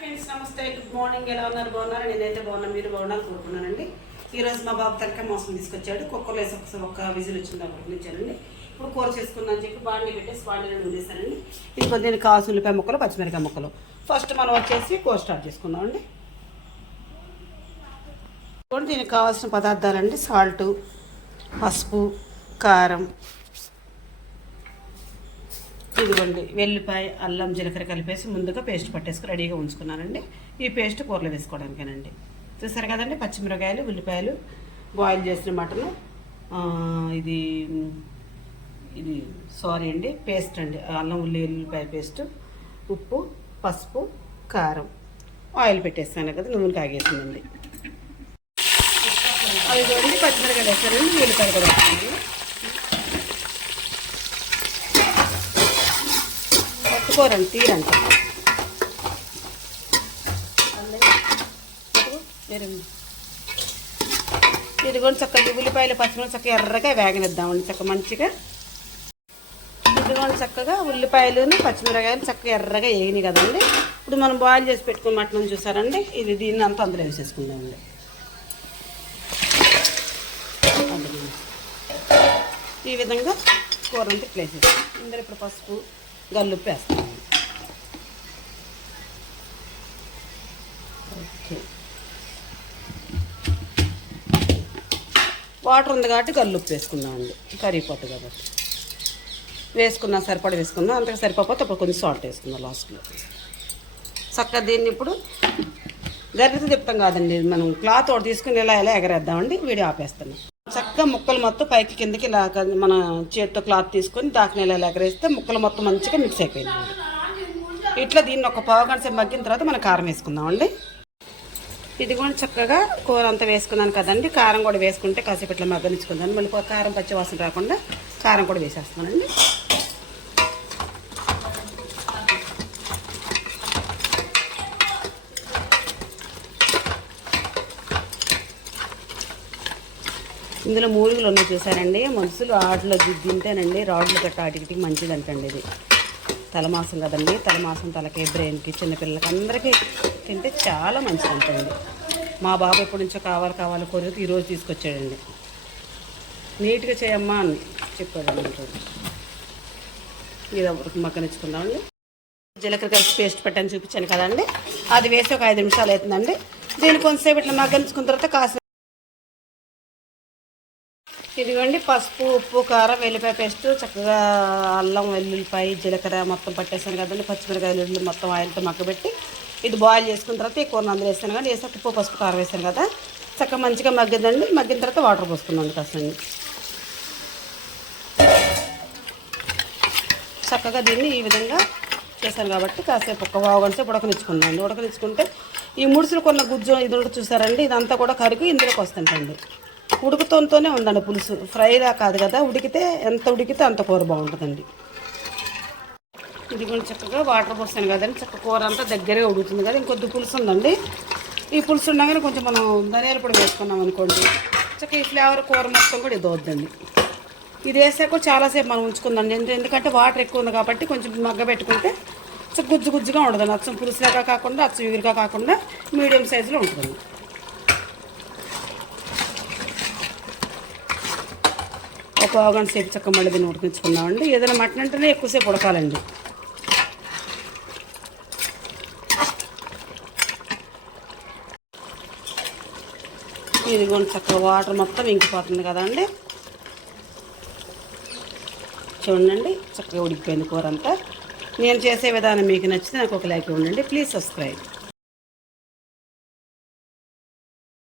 Friends నమస్తే, good morning. ఎలా ఉన్నారు? బాగున్నారు? నేనైతే బాగున్నాను. మీరు బాగున్నారు కోరుకున్నానండి. ఈరోజు మా బాబు తలకాయ మాంసం తీసుకొచ్చాడు. కుక్కర్లో వేసి ఒక విజిల్ వచ్చింది అప్పుడు ఇచ్చానండి. ఇప్పుడు కూర చేసుకుందని చెప్పి బాండి పెట్టేసి బాండీలో నూనెసానండి. ఇది కొద్దిగా కావాల్సిన ఉల్లిపాయ ముక్కలు, పచ్చిమిరకాయ ముక్కలు. ఫస్ట్ మనం వచ్చేసి కూర స్టార్ట్ చేసుకుందామండి. దీనికి కావాల్సిన పదార్థాలండి: సాల్టు, పసుపు, కారం, ఇదిగోండి వెల్లిపాయ, అల్లం, జీలకర్ర కలిపేసి ముందుగా పేస్ట్ పట్టేసుకుని రెడీగా ఉంచుకున్నానండి. ఈ పేస్ట్ కూరలో వేసుకోవడానికేనండి. చూసారు కదండి, పచ్చిమిరకాయలు, ఉల్లిపాయలు, బాయిల్ చేసిన మటను, ఇది ఇది సారీ అండి పేస్ట్ అండి, అల్లం ఉల్లిపాయ పేస్ట్, ఉప్పు, పసుపు, కారం, ఆయిల్ పెట్టేస్తాను కదా, నూనె కాగేసిందండి. అది చూడండి, పచ్చిమిరకాయలు వేస్తానండి, ఉల్లిపాయలు కూడా వేస్తానండి. పట్టుకోరండి, తీరండి. ఇదిగోండి చక్కగా ఉల్లిపాయలు, పచ్చిమిరపకాయలు చక్కగా ఎర్రగా వేగనిద్దామండి. చక్కగా మంచిగా ఇదిగోండి చక్కగా ఉల్లిపాయలు, పచ్చిమిరకాయలు చక్కగా ఎర్రగా వేగినాయి కదండి. ఇప్పుడు మనం బాయిల్ చేసి పెట్టుకున్న మటన్ చూసారండి, ఇది దీన్ని అంతా అందులో వేసేసుకుందామండి. ఈ విధంగా కూర అంతా ప్లేస్ చేస్తాం. ఇందులో ఇప్పుడు పసుపు, గల్లుప్పు వేస్తాం. వాటర్ ఉంది కాబట్టి గల్లుప్పు వేసుకుందామండి, కరిగిపోద్ది కాబట్టి. వేసుకున్నా సరిపడ వేసుకుందాం, అంతగా సరిపోతే అప్పుడు కొంచెం సాల్ట్ వేసుకుందాం లాస్ట్లో. చక్కగా దీన్ని ఇప్పుడు గరిటెతో తిప్పుతాం కాదండి, మనం క్లాత్ ఒకటి తీసుకుని ఇలా ఎగరేద్దామండి. వీడియో ఆపేస్తున్నాం. చక్కగా ముక్కలు మొత్తం పైకి కిందకి ఇలా మన చేతితో క్లాత్ తీసుకొని దాకా ఇలా ఎగరేస్తే ముక్కలు మొత్తం మంచిగా మిక్స్ అయిపోయిందండి. ఇట్లా దీన్ని ఒక పావు గంట సేపు మగ్గిన తర్వాత మనం కారం వేసుకుందామండి. ఇది కూడా చక్కగా కూర అంతా వేసుకున్నాను కదండి. కారం కూడా వేసుకుంటే కాసేపు ఇట్లా మగ్గనిచ్చుకుందాం. మళ్ళీ కారం పచ్చి వాసన రాకుండా కారం కూడా వేసేస్తున్నానండి. ఇందులో మూలికలు ఉన్నాయి చూసారండి. మనుషులు ఆటలో తింటేనండి రాడ్లు గట్ట ఆటికి మంచిదంటండి. ఇది తలమాసం కదండి, తలమాసం తలకి, బ్రెయిన్కి, చిన్నపిల్లలకి అందరికీ తింటే చాలా మంచిదంటండి. మా బాబు ఎప్పటి నుంచో కావాలి కోరితే ఈరోజు తీసుకొచ్చాడండి. నీట్గా చేయమ్మా అని చెప్పాడండి. ఇది ఒకటి మగ్గనిచ్చుకుందామండి. జీలకర్ర కలిసి పేస్ట్ పెట్టని చూపించాను కదండి, అది వేసి ఒక 5 నిమిషాలు అవుతుందండి. దీన్ని కొంతసేపు ఇట్లా మగ్గనిచ్చుకున్న తర్వాత కాసిన ఇదిగోండి పసుపు, ఉప్పు, కారం, వెల్లిపాయ పేస్ట్, చక్కగా అల్లం, వెల్లుల్లిపాయ, జీలకర్ర మొత్తం పట్టేసాను కదండి. పచ్చిమిరకాయలు మొత్తం ఆయిల్తో మగ్గబెట్టి ఇది బాయిల్ చేసుకున్న తర్వాత ఈ కూరను అందులో వేస్తాను కానీ వేసాక ఉప్పు, పసుపు, కారం వేసాను కదా, చక్కగా మంచిగా మగ్గిందండి. మగ్గిన తర్వాత వాటర్ పోసుకున్నాను కాసండి. చక్కగా దీన్ని ఈ విధంగా చేశాను కాబట్టి కాసేపు ఒక పావు గంట సేపు ఉడకనిచ్చుకున్నాను. ఉడకనిచ్చుకుంటే ఈ ముడుసులు కొన్న గుజ్జు ఇది కూడా చూసారండి, ఇదంతా కూడా కరిగి ఇందులోకి వస్తుంటండి. ఉడుకుతోనే ఉందండి పులుసు, ఫ్రైలా కాదు కదా. ఎంత ఉడికితే అంత కూర బాగుంటుందండి. ఇది కూడా చక్కగా వాటర్ పోస్తాను కదండి, చక్కగా కూర అంతా దగ్గరగా ఉడుకుతుంది కదా. ఇంకొద్ది పులుసు ఉందండి. ఈ పులుసు ఉండగానే కొంచెం మనం ధనియాల పొడి వేసుకున్నాం అనుకోండి, చక్కగా ఈ ఫ్లేవర్ కూర మొత్తం కూడా ఇది వద్దండి. ఇది వేసాక చాలాసేపు మనం ఉంచుకుందండి. ఎందుకంటే వాటర్ ఎక్కువ ఉంది కాబట్టి కొంచెం మగ్గ పెట్టుకుంటే గుజ్జు గుజ్జుగా ఉండదండి. అచ్చం పులుసులాగా కాకుండా అచ్చం ఎగురుగా కాకుండా మీడియం సైజులో ఉంటుందండి. ఒక పావు గంట సేపు చక్క మళ్ళీ దీన్ని ఉడికించుకున్నామండి. ఏదైనా మటన్ అంటేనే ఎక్కువసేపు ఉడకాలండి. ఇది కూడా చక్కగా వాటర్ మొత్తం ఇంకిపోతుంది కదండి. చూడండి చక్కగా ఉడికిపోయింది కూర అంతా. నేను చేసే విధానం మీకు నచ్చితే నాకు ఒక లైక్ ఇవ్వండి. Please subscribe.